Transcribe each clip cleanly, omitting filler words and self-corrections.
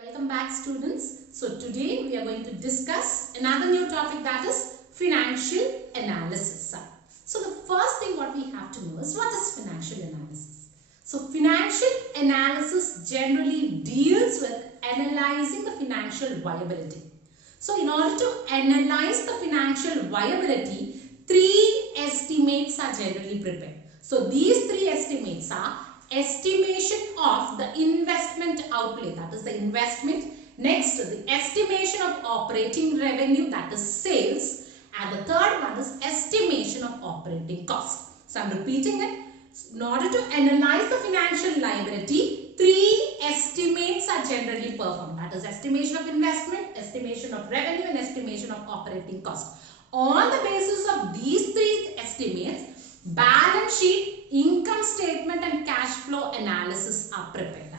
Welcome back, students. So today we are going to discuss another new topic, that is financial analysis. So the first thing what we have to know is, what is financial analysis? So financial analysis generally deals with analyzing the financial viability. So in order to analyze the financial viability, three estimates are generally prepared. So these three estimates are estimation of the investment outlay, that is the investment. Next, the estimation of operating revenue, that is sales. And the third one is estimation of operating cost. So I am repeating it. In order to analyze the financial liability, three estimates are generally performed. That is estimation of investment, estimation of revenue, and estimation of operating cost. On the basis of these three estimates, balance sheet, income statement and cash flow analysis are prepared.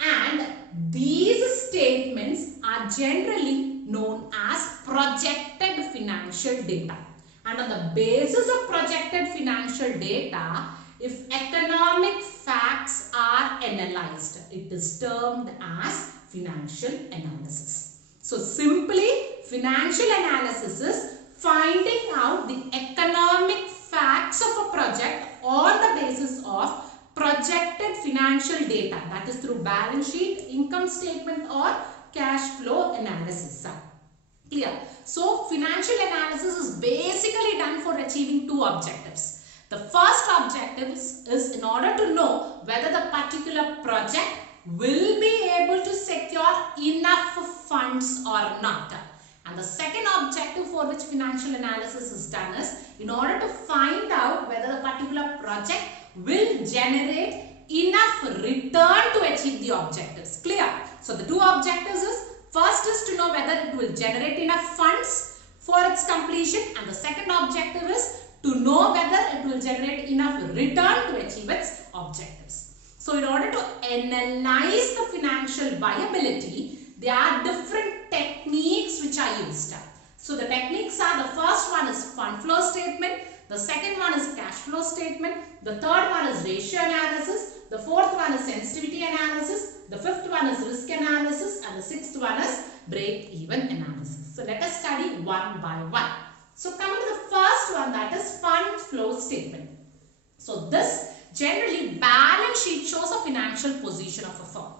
And these statements are generally known as projected financial data. And on the basis of projected financial data, if economic facts are analyzed, it is termed as financial analysis. So simply, financial analysis is finding out the economic facts of a project on the basis of projected financial data, that is through balance sheet, income statement or cash flow analysis. Clear? So financial analysis is basically done for achieving two objectives. The first objective is in order to know whether the particular project will be able to secure enough funds or not. And the second objective for which financial analysis is done is in order to find out whether the particular project will generate enough return to achieve the objectives. Clear? So the two objectives is, first is to know whether it will generate enough funds for its completion, and the second objective is to know whether it will generate enough return to achieve its objectives. So in order to analyze the financial viability, there are different techniques which are used. So the techniques are, the first one is fund flow statement, the second one is cash flow statement, the third one is ratio analysis, the fourth one is sensitivity analysis, the fifth one is risk analysis, and the sixth one is break-even analysis. So let us study one by one. So coming to the first one, that is fund flow statement. So this generally balance sheet shows a financial position of a firm.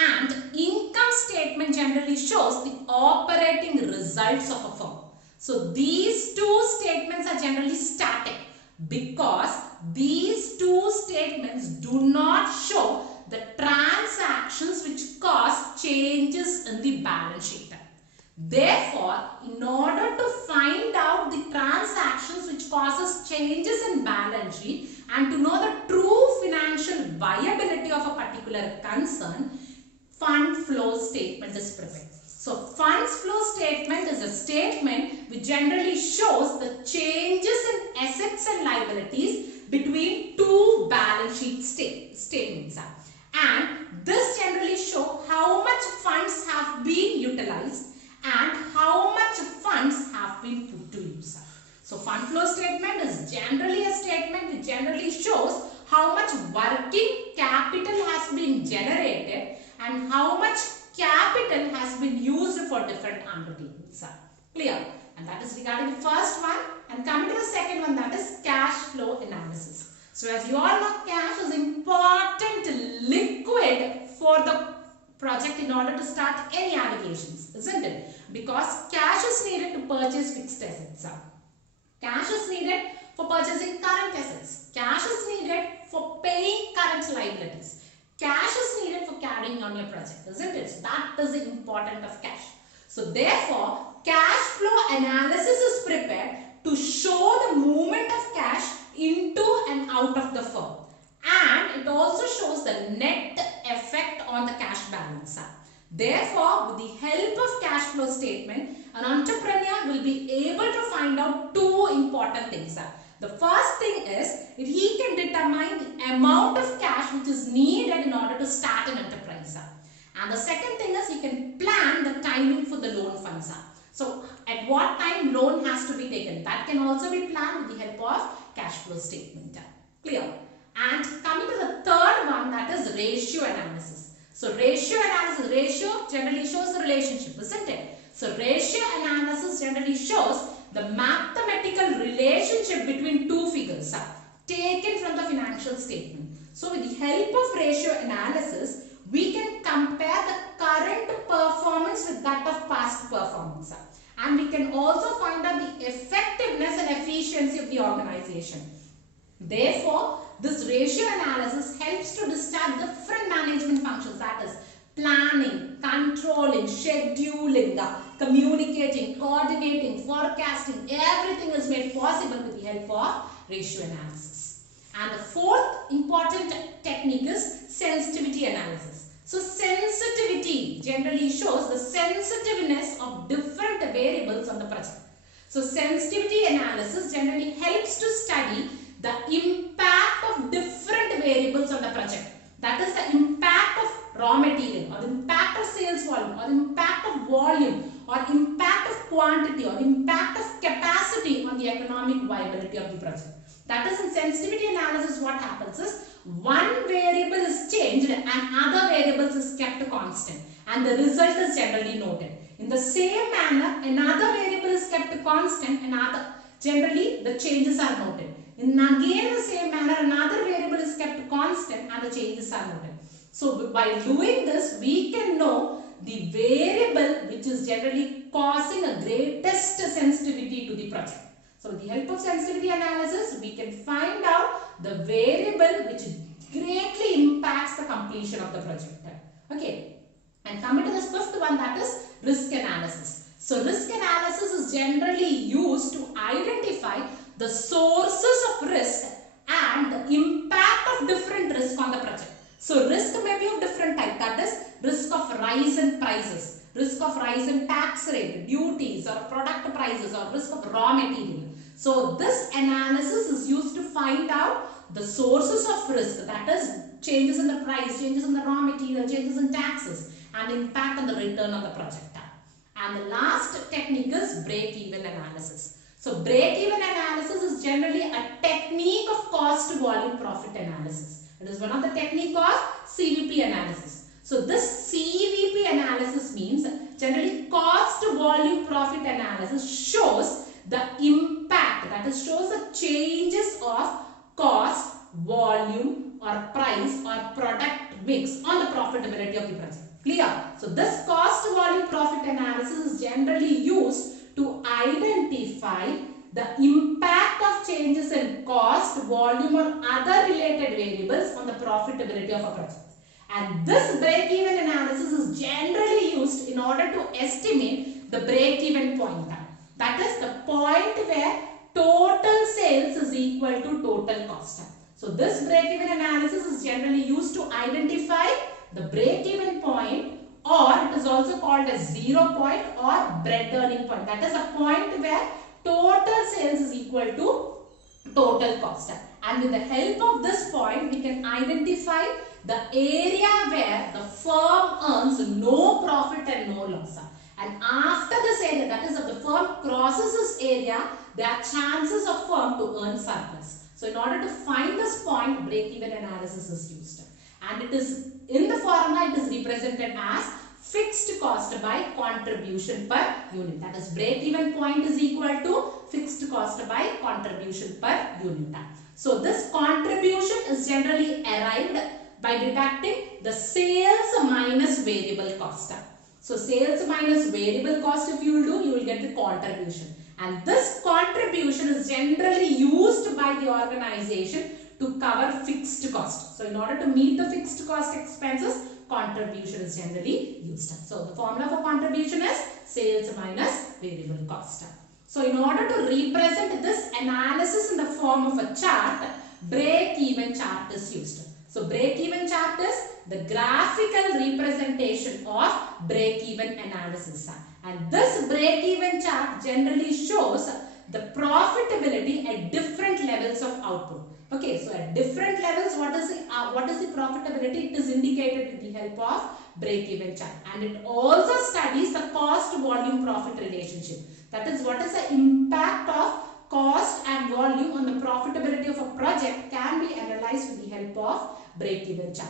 And income statement generally shows the operating results of a firm. So these two statements are generally static because these two statements do not show the transactions which cause changes in the balance sheet. Therefore, in order to find out the transactions which causes changes in balance sheet and to know the true financial viability of a particular concern, fund flow statement is prepared. So funds flow statement is a statement which generally shows the changes in assets and liabilities between two balance sheet statements. And this generally shows how much funds have been utilized and how much funds have been put to use. So fund flow statement is generally a statement which generally shows how much working capital has been generated and how much capital has been used for different undertakings. Clear? And that is regarding the first one. And coming to the second one, that is cash flow analysis. So as you all know, cash is important liquid for the project in order to start any allocations, isn't it? Because cash is needed to purchase fixed assets. Cash is needed for purchasing current assets. Cash is needed for paying current liabilities. Cash is needed for carrying on your project, isn't it? So that is the importance of cash. So therefore, cash flow analysis is prepared to show the movement of cash into and out of the firm. And it also shows the net effect on the cash balance. Therefore, with the help of cash flow statement, an entrepreneur will be able to find out two important things. The first thing is if he can determine the amount of cash which is needed in order to start an enterprise. And the second thing is he can plan the timing for the loan funds. So at what time loan has to be taken, that can also be planned with the help of cash flow statement. Clear? And coming to the third one, that is ratio analysis. So ratio analysis, ratio generally shows the relationship, isn't it? So ratio analysis generally shows the mathematical relationship between two figures taken from the financial statement. So with the help of ratio analysis, we can compare the current performance with that of past performance. And we can also find out the effectiveness and efficiency of the organization. Therefore, this ratio analysis helps to discharge different management functions, that is planning, controlling, scheduling, communicating, coordinating, forecasting. Everything is made possible with the help of ratio analysis. And the fourth important technique is sensitivity analysis. So sensitivity generally shows the sensitiveness of different variables on the project. So sensitivity analysis generally helps to study the impact of different variables on the project. That is the impact of raw material, or the impact of sales volume, or the impact of volume, or impact of quantity, or impact of capacity on the economic viability of the project. That is, in sensitivity analysis, what happens is one variable is changed and other variables is kept constant, and the result is generally noted. In the same manner, another variable is kept constant and generally the changes are noted. In again the same manner, another variable is kept constant and the changes are noted. So by doing this, we can know the variable which is generally causing a greatest sensitivity to the project. So with the help of sensitivity analysis, we can find out the variable which greatly impacts the completion of the project. Okay. And coming to this fifth one, that is risk analysis. So risk analysis is generally used to identify the sources of risk and the impact of different risk on the project. So risk may be of different type, that is risk of rise in prices, risk of rise in tax rate, duties or product prices, or risk of raw material. So this analysis is used to find out the sources of risk, that is changes in the price, changes in the raw material, changes in taxes, and impact on the return of the project. And the last technique is break-even analysis. So break-even analysis is generally a technique of cost volume profit analysis. It is one of the technique of Cvp analysis. So this Cvp analysis means generally cost volume profit analysis shows the impact, that is shows the changes of cost, volume or price or product mix on the profitability of the project. Clear? So this cost volume profit analysis is generally used to identify the impact of changes in cost, volume or other related variables on the profitability of a project. And this break-even analysis is generally used in order to estimate the break-even point. That is the point where total sales is equal to total cost. So this break-even analysis is generally used to identify the break-even point, or it is also called as zero point or bread earning point. That is a point where total sales is equal to total cost. And with the help of this point, we can identify the area where the firm earns no profit and no loss. And after this area, that is if the firm crosses this area, there are chances of firm to earn surplus. So in order to find this point, break-even analysis is used. And it is in the formula, it is represented as fixed cost by contribution per unit. That is break-even point is equal to fixed cost by contribution per unit. So this contribution is generally arrived by deducting the sales minus variable cost. So sales minus variable cost if you will do, you will get the contribution. And this contribution is generally used by the organization to cover fixed cost. So in order to meet the fixed cost expenses, contribution is generally used. So the formula for contribution is sales minus variable cost. So in order to represent this analysis in the form of a chart, break-even chart is used. So break-even chart is the graphical representation of break-even analysis. And this break-even chart generally shows the profitability at different levels of output. Okay, so at different levels, what is the profitability? It is indicated with the help of break-even chart. And it also studies the cost-volume profit relationship. That is, what is the impact of cost and volume on the profitability of a project can be analyzed with the help of break-even chart.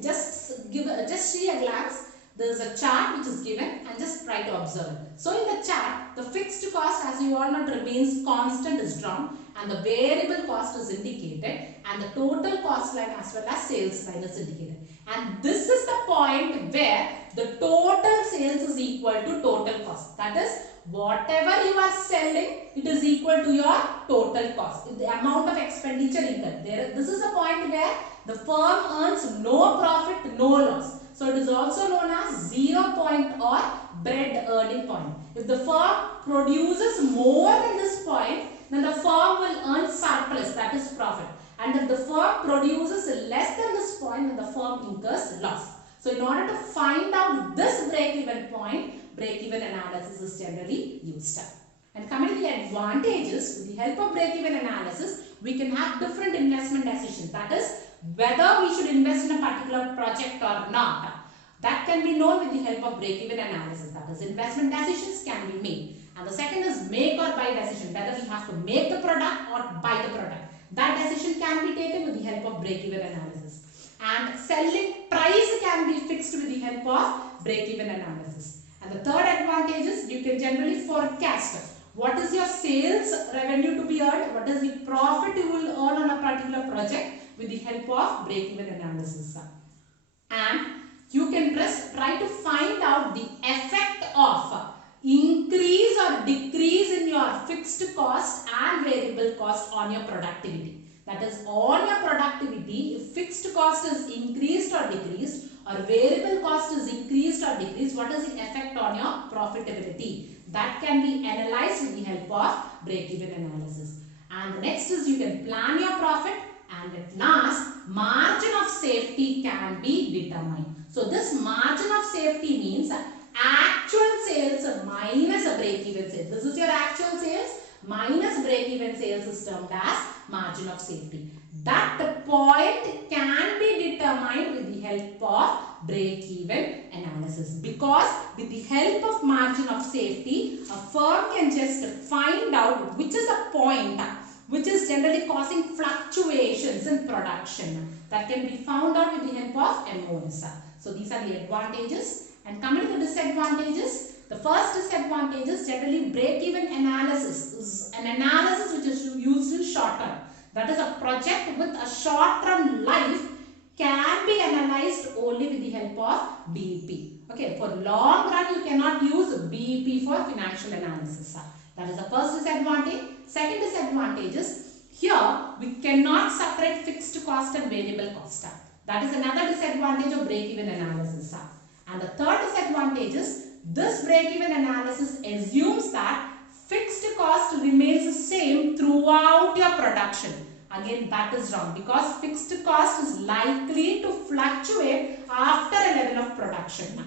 Just see a glance. There is a chart which is given and just try to observe it. So in the chart, the fixed cost, as you all know, remains constant, is drawn, and the variable cost is indicated, and the total cost line as well as sales line is indicated. And this is the point where the total sales is equal to total cost. That is, whatever you are selling, it is equal to your total cost. The amount of expenditure incurred. This is a point where the firm earns no profit, no loss. So it is also known as 0 point or bread earning point. If the firm produces more than this point, then the firm will earn surplus, that is profit. And if the firm produces less than this point, then the firm incurs loss. So in order to find out this break-even point, break-even analysis is generally used. And coming to the advantages, with the help of break-even analysis, we can have different investment decisions. That is, whether we should invest in a particular project or not. That can be known with the help of break-even analysis. That is, investment decisions can be made. And the second is make or buy decision, whether we have to make the product or buy the product. That decision can be taken with the help of break-even analysis. And selling price can be fixed with the help of break-even analysis. And the third advantage is you can generally forecast what is your sales revenue to be earned, what is the profit you will earn on a particular project with the help of break-even analysis. And you can try to find out the effect of increase or decrease in your fixed cost and variable cost on your productivity. That is, on your productivity, if fixed cost is increased or decreased, or variable cost is increased or decreased, what is the effect on your profitability? That can be analyzed with the help of break-even analysis. And the next is you can plan your profit, and at last, margin of safety can be determined. So this margin of safety means actual sales minus a break-even sales. This is your actual sales minus break-even sales is termed as margin of safety. That point can be determined with the help of break-even analysis, because with the help of margin of safety, a firm can just find out which is a point which is generally causing fluctuations in production. That can be found out with the help of MOS. So these are the advantages. And coming to the disadvantages, the first disadvantage is generally break-even analysis is an analysis which is used in short term. That is, a project with a short-term life can be analyzed only with the help of BEP. Okay, for long run you cannot use BEP for financial analysis. That is the first disadvantage. Second disadvantage is here we cannot separate fixed cost and variable cost. That is another disadvantage of break-even analysis. And the third disadvantage is this break-even analysis assumes that fixed cost remains the same throughout your production. Again, that is wrong, because fixed cost is likely to fluctuate after a level of production.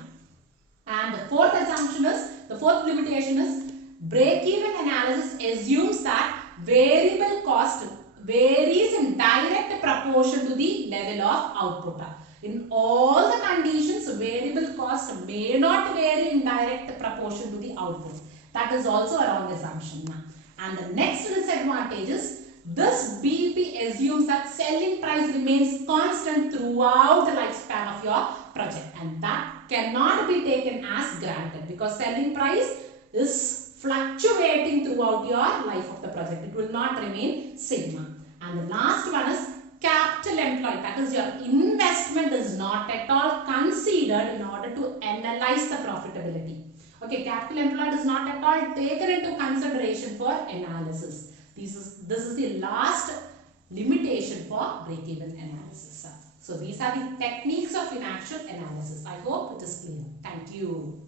And the fourth limitation is break-even analysis assumes that variable cost varies in direct proportion to the level of output. In all the conditions, variable cost may not vary in direct proportion to the output. That is also a wrong assumption. And the next disadvantage is this BEP assumes that selling price remains constant throughout the lifespan of your project, and that cannot be taken as granted, because selling price is fluctuating throughout your life of the project. It will not remain same. And the last one is capital employed. That is, your investment is not at all considered in order to analyze the profitability. Okay, capital employed is not at all taken into consideration for analysis. This is the last limitation for break-even analysis. So these are the techniques of financial analysis. I hope it is clear. Thank you.